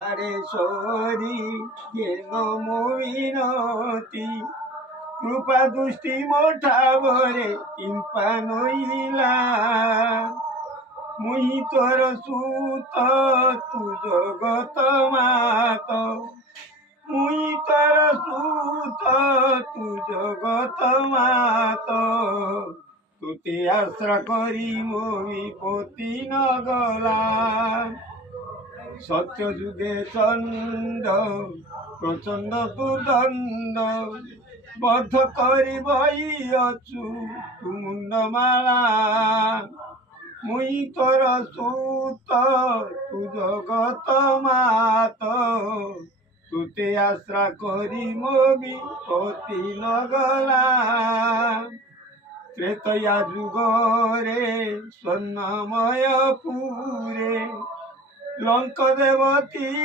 তারেশ্বরী যেন মমিনতি কৃপা দৃষ্টি মোঠা ভরে কিম্পা নইলা মুই তোর সুত তু জগত মাত মুই তোর সুত তু জগত মাত তুতে আশ্রা করি মই পতি নগলা সত্য যুগে চন্দ প্রচন্ড দুর্দণ্ড বদ্ধ করি বই অচু তু মুন্ডমালা মুই তোর সুত তু জগত মাত তুতে আশ্রা করি মবি পতি নগলা ত্রেতয়া যুগরে স্বর্ণময় পুরে লঙ্ক দেবতী